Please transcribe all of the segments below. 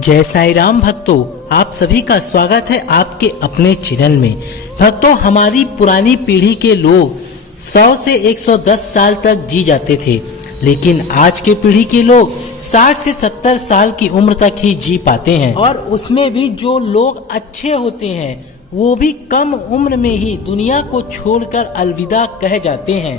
जय साईं राम भक्तों, आप सभी का स्वागत है आपके अपने चैनल में। भक्तों, हमारी पुरानी पीढ़ी के लोग 100 से 110 साल तक जी जाते थे, लेकिन आज के पीढ़ी के लोग 60 से 70 साल की उम्र तक ही जी पाते हैं। और उसमें भी जो लोग अच्छे होते हैं वो भी कम उम्र में ही दुनिया को छोड़कर अलविदा कह जाते हैं।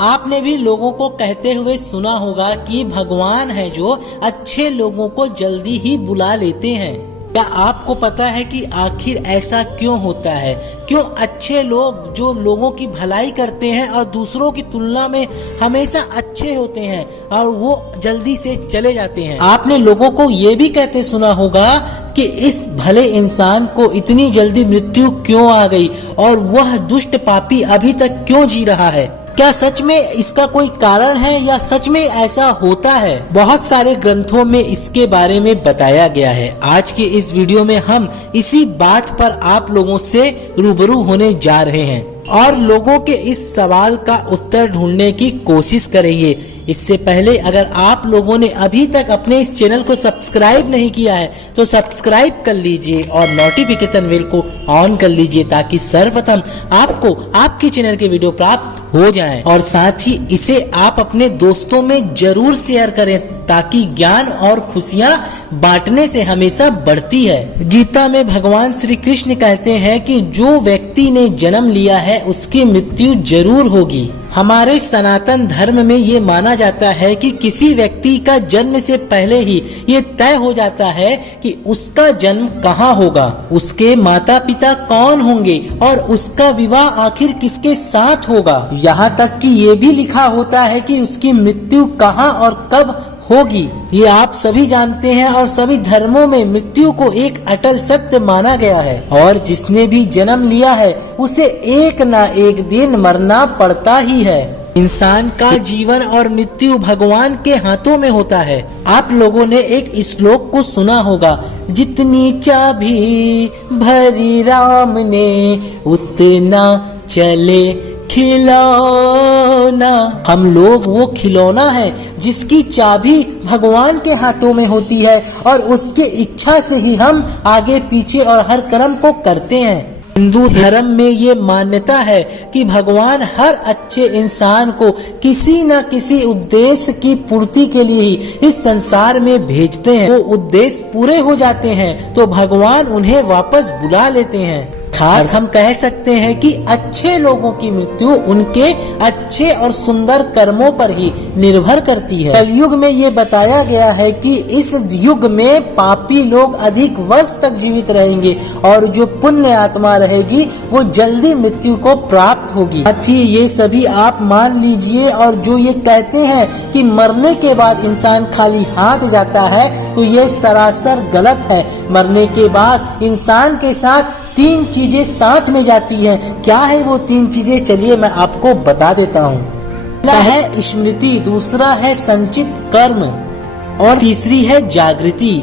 आपने भी लोगों को कहते हुए सुना होगा कि भगवान है जो अच्छे लोगों को जल्दी ही बुला लेते हैं। क्या आपको पता है कि आखिर ऐसा क्यों होता है? क्यों अच्छे लोग जो लोगों की भलाई करते हैं और दूसरों की तुलना में हमेशा अच्छे होते हैं और वो जल्दी से चले जाते हैं? आपने लोगों को ये भी कहते सुना होगा कि इस भले इंसान को इतनी जल्दी मृत्यु क्यों आ गई और वह दुष्ट पापी अभी तक क्यों जी रहा है। क्या सच में इसका कोई कारण है या सच में ऐसा होता है? बहुत सारे ग्रंथों में इसके बारे में बताया गया है। आज के इस वीडियो में हम इसी बात पर आप लोगों से रूबरू होने जा रहे हैं और लोगों के इस सवाल का उत्तर ढूंढने की कोशिश करेंगे। इससे पहले अगर आप लोगों ने अभी तक अपने इस चैनल को सब्सक्राइब नहीं किया है तो सब्सक्राइब कर लीजिए और नोटिफिकेशन बेल को ऑन कर लीजिए ताकि सर्वप्रथम आपको आपके चैनल के वीडियो प्राप्त हो जाएं। और साथ ही इसे आप अपने दोस्तों में जरूर शेयर करें ताकि ज्ञान और खुशियां बांटने से हमेशा बढ़ती है। गीता में भगवान श्री कृष्ण कहते हैं कि जो व्यक्ति ने जन्म लिया है उसकी मृत्यु जरूर होगी। हमारे सनातन धर्म में ये माना जाता है कि किसी व्यक्ति का जन्म से पहले ही ये तय हो जाता है कि उसका जन्म कहाँ होगा, उसके माता पिता कौन होंगे और उसका विवाह आखिर किसके साथ होगा। यहाँ तक कि ये भी लिखा होता है कि उसकी मृत्यु कहाँ और कब होगी। ये आप सभी जानते हैं और सभी धर्मों में मृत्यु को एक अटल सत्य माना गया है और जिसने भी जन्म लिया है उसे एक ना एक दिन मरना पड़ता ही है। इंसान का जीवन और मृत्यु भगवान के हाथों में होता है। आप लोगों ने एक श्लोक को सुना होगा, जितनी चाबी भरी राम ने उतना चले खिलौना। हम लोग वो खिलौना है जिसकी चाबी भगवान के हाथों में होती है और उसके इच्छा से ही हम आगे पीछे और हर कर्म को करते हैं। हिंदू धर्म में ये मान्यता है कि भगवान हर अच्छे इंसान को किसी न किसी उद्देश्य की पूर्ति के लिए ही इस संसार में भेजते हैं। वो उद्देश्य पूरे हो जाते हैं तो भगवान उन्हें वापस बुला लेते हैं। हम कह सकते हैं कि अच्छे लोगों की मृत्यु उनके अच्छे और सुंदर कर्मों पर ही निर्भर करती है। कलयुग में ये बताया गया है कि इस युग में पापी लोग अधिक वर्ष तक जीवित रहेंगे और जो पुण्य आत्मा रहेगी वो जल्दी मृत्यु को प्राप्त होगी। ये सभी आप मान लीजिए। और जो ये कहते हैं कि मरने के बाद इंसान खाली हाथ जाता है तो ये सरासर गलत है। मरने के बाद इंसान के साथ 3 चीजें साथ में जाती हैं। क्या है वो 3 चीजें? चलिए मैं आपको बता देता हूँ। पहला है स्मृति, दूसरा है संचित कर्म और तीसरी है जागृति।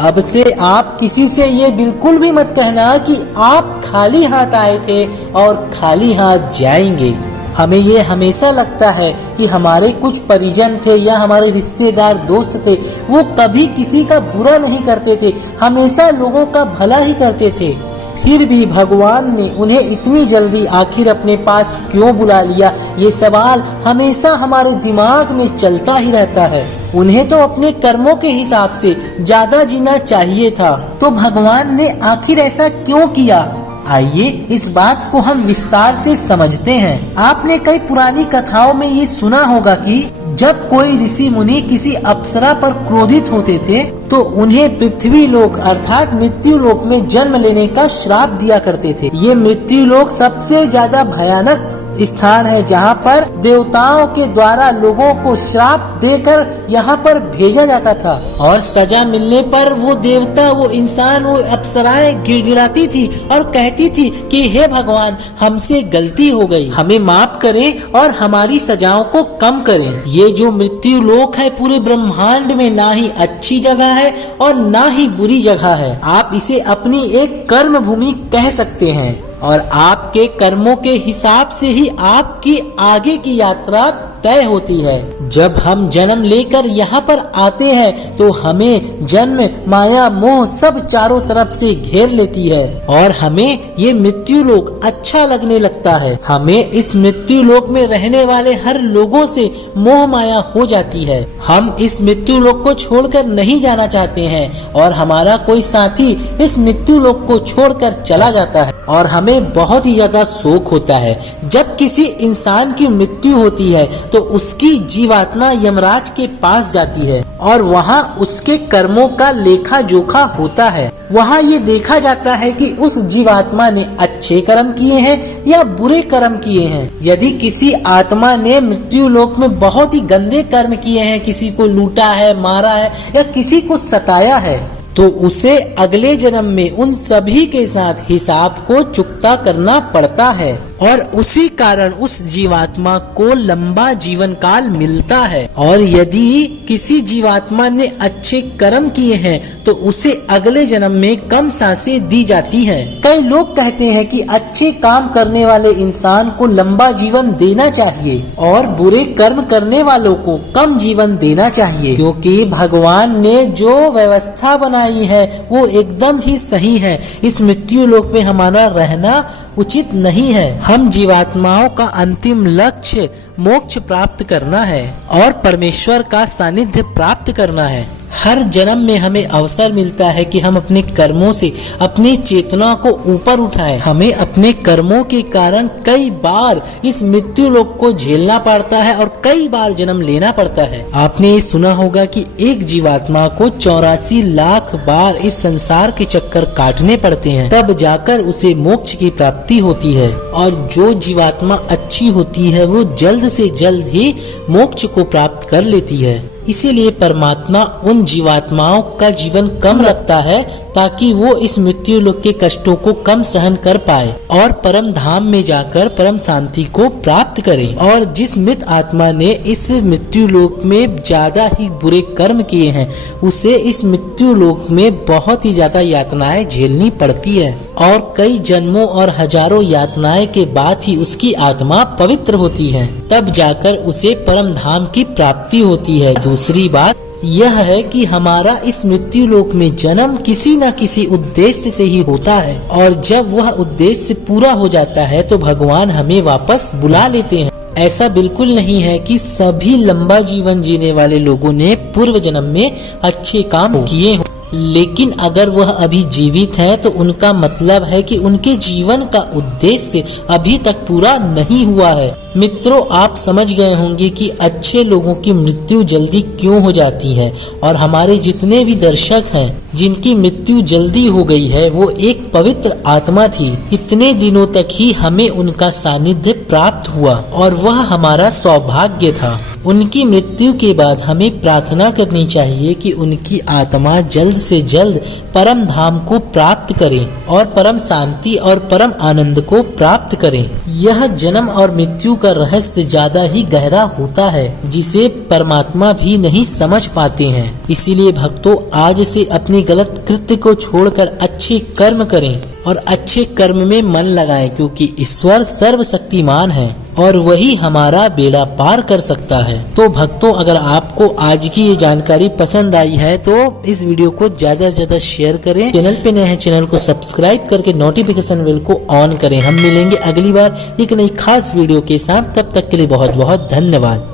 अब से आप किसी से ये बिल्कुल भी मत कहना कि आप खाली हाथ आए थे और खाली हाथ जाएंगे। हमें ये हमेशा लगता है कि हमारे कुछ परिजन थे या हमारे रिश्तेदार दोस्त थे, वो कभी किसी का बुरा नहीं करते थे, हमेशा लोगों का भला ही करते थे। फिर भी भगवान ने उन्हें इतनी जल्दी आखिर अपने पास क्यों बुला लिया, ये सवाल हमेशा हमारे दिमाग में चलता ही रहता है। उन्हें तो अपने कर्मों के हिसाब से ज्यादा जीना चाहिए था, तो भगवान ने आखिर ऐसा क्यों किया? आइए इस बात को हम विस्तार से समझते हैं। आपने कई पुरानी कथाओं में ये सुना होगा कि जब कोई ऋषि मुनि किसी अप्सरा पर क्रोधित होते थे तो उन्हें पृथ्वी लोक अर्थात मृत्यु लोक में जन्म लेने का श्राप दिया करते थे। ये मृत्यु लोक सबसे ज्यादा भयानक स्थान है जहाँ पर देवताओं के द्वारा लोगों को श्राप देकर यहाँ पर भेजा जाता था और सजा मिलने पर वो देवता, वो इंसान, वो अप्सराएं गिड़गिड़ाती थी और कहती थी कि हे भगवान, हमसे गलती हो गई, हमें माफ करें और हमारी सजाओं को कम करें। ये जो मृत्यु लोक है पूरे ब्रह्मांड में ना ही अच्छी जगह है और ना ही बुरी जगह है। आप इसे अपनी एक कर्म भूमि कह सकते हैं और आपके कर्मों के हिसाब से ही आपकी आगे की यात्रा तय होती है। जब हम जन्म लेकर यहाँ पर आते हैं तो हमें जन्म, माया, मोह सब चारों तरफ से घेर लेती है और हमें ये मृत्यु लोक अच्छा लगने लगता है। हमें इस मृत्यु लोक में रहने वाले हर लोगों से मोह माया हो जाती है। हम इस मृत्यु लोक को छोड़कर नहीं जाना चाहते हैं और हमारा कोई साथी इस मृत्यु लोक को छोड़कर चला जाता है और हमें बहुत ही ज्यादा शोक होता है। जब किसी इंसान की मृत्यु होती है तो उसकी जीवात्मा यमराज के पास जाती है और वहाँ उसके कर्मों का लेखा जोखा होता है। वहाँ ये देखा जाता है कि उस जीवात्मा ने अच्छे कर्म किए हैं या बुरे कर्म किए हैं। यदि किसी आत्मा ने मृत्यु लोक में बहुत ही गंदे कर्म किए हैं, किसी को लूटा है, मारा है या किसी को सताया है, तो उसे अगले जन्म में उन सभी के साथ हिसाब को चुकता करना पड़ता है और उसी कारण उस जीवात्मा को लंबा जीवन काल मिलता है। और यदि किसी जीवात्मा ने अच्छे कर्म किए हैं तो उसे अगले जन्म में कम सांसें दी जाती हैं। कई लोग कहते हैं कि अच्छे काम करने वाले इंसान को लंबा जीवन देना चाहिए और बुरे कर्म करने वालों को कम जीवन देना चाहिए, क्योंकि भगवान ने जो व्यवस्था बनाई है वो एकदम ही सही है। इस मृत्यु लोक में हमारा रहना उचित नहीं है। हम जीवात्माओं का अंतिम लक्ष्य मोक्ष प्राप्त करना है और परमेश्वर का सानिध्य प्राप्त करना है। हर जन्म में हमें अवसर मिलता है कि हम अपने कर्मों से अपनी चेतना को ऊपर उठाएं। हमें अपने कर्मों के कारण कई बार इस मृत्यु लोक को झेलना पड़ता है और कई बार जन्म लेना पड़ता है। आपने ये सुना होगा कि एक जीवात्मा को 84 लाख बार इस संसार के चक्कर काटने पड़ते हैं, तब जाकर उसे मोक्ष की प्राप्ति होती है। और जो जीवात्मा अच्छी होती है वो जल्द से जल्द ही मोक्ष को प्राप्त कर लेती है। इसीलिए परमात्मा उन जीवात्माओं का जीवन कम रखता है ताकि वो इस मृत्यु लोक के कष्टों को कम सहन कर पाए और परम धाम में जाकर परम शांति को प्राप्त करे। और जिस मृत आत्मा ने इस मृत्यु लोक में ज्यादा ही बुरे कर्म किए हैं उसे इस मृत्यु लोक में बहुत ही ज्यादा यातनाएं झेलनी पड़ती है और कई जन्मों और हजारों यातनाएं के बाद ही उसकी आत्मा पवित्र होती है, तब जाकर उसे परम धाम की प्राप्ति होती है। दूसरी बात यह है कि हमारा इस मृत्यु लोक में जन्म किसी न किसी उद्देश्य से ही होता है और जब वह उद्देश्य पूरा हो जाता है तो भगवान हमें वापस बुला लेते हैं। ऐसा बिल्कुल नहीं है कि सभी लंबा जीवन जीने वाले लोगों ने पूर्व जन्म में अच्छे काम किए हों, लेकिन अगर वह अभी जीवित है तो उनका मतलब है कि उनके जीवन का उद्देश्य अभी तक पूरा नहीं हुआ है। मित्रों, आप समझ गए होंगे कि अच्छे लोगों की मृत्यु जल्दी क्यों हो जाती है और हमारे जितने भी दर्शक हैं जिनकी मृत्यु जल्दी हो गई है वो एक पवित्र आत्मा थी। इतने दिनों तक ही हमें उनका सानिध्य प्राप्त हुआ और वह हमारा सौभाग्य था। उनकी मृत्यु के बाद हमें प्रार्थना करनी चाहिए कि उनकी आत्मा जल्द से जल्द परम धाम को प्राप्त करे और परम शांति और परम आनंद को प्राप्त करे। यह जन्म और मृत्यु का रहस्य ज्यादा ही गहरा होता है जिसे परमात्मा भी नहीं समझ पाते हैं। इसीलिए भक्तों, आज से अपने गलत कृत्य को छोड़कर अच्छे कर्म करें और अच्छे कर्म में मन लगाएं, क्योंकि ईश्वर सर्वशक्तिमान है और वही हमारा बेड़ा पार कर सकता है। तो भक्तों, अगर आपको आज की ये जानकारी पसंद आई है तो इस वीडियो को ज्यादा से ज्यादा शेयर करें। चैनल पे नए हैं, चैनल को सब्सक्राइब करके नोटिफिकेशन बेल को ऑन करें। हम मिलेंगे अगली बार एक नई खास वीडियो के साथ, तब तक के लिए बहुत बहुत धन्यवाद।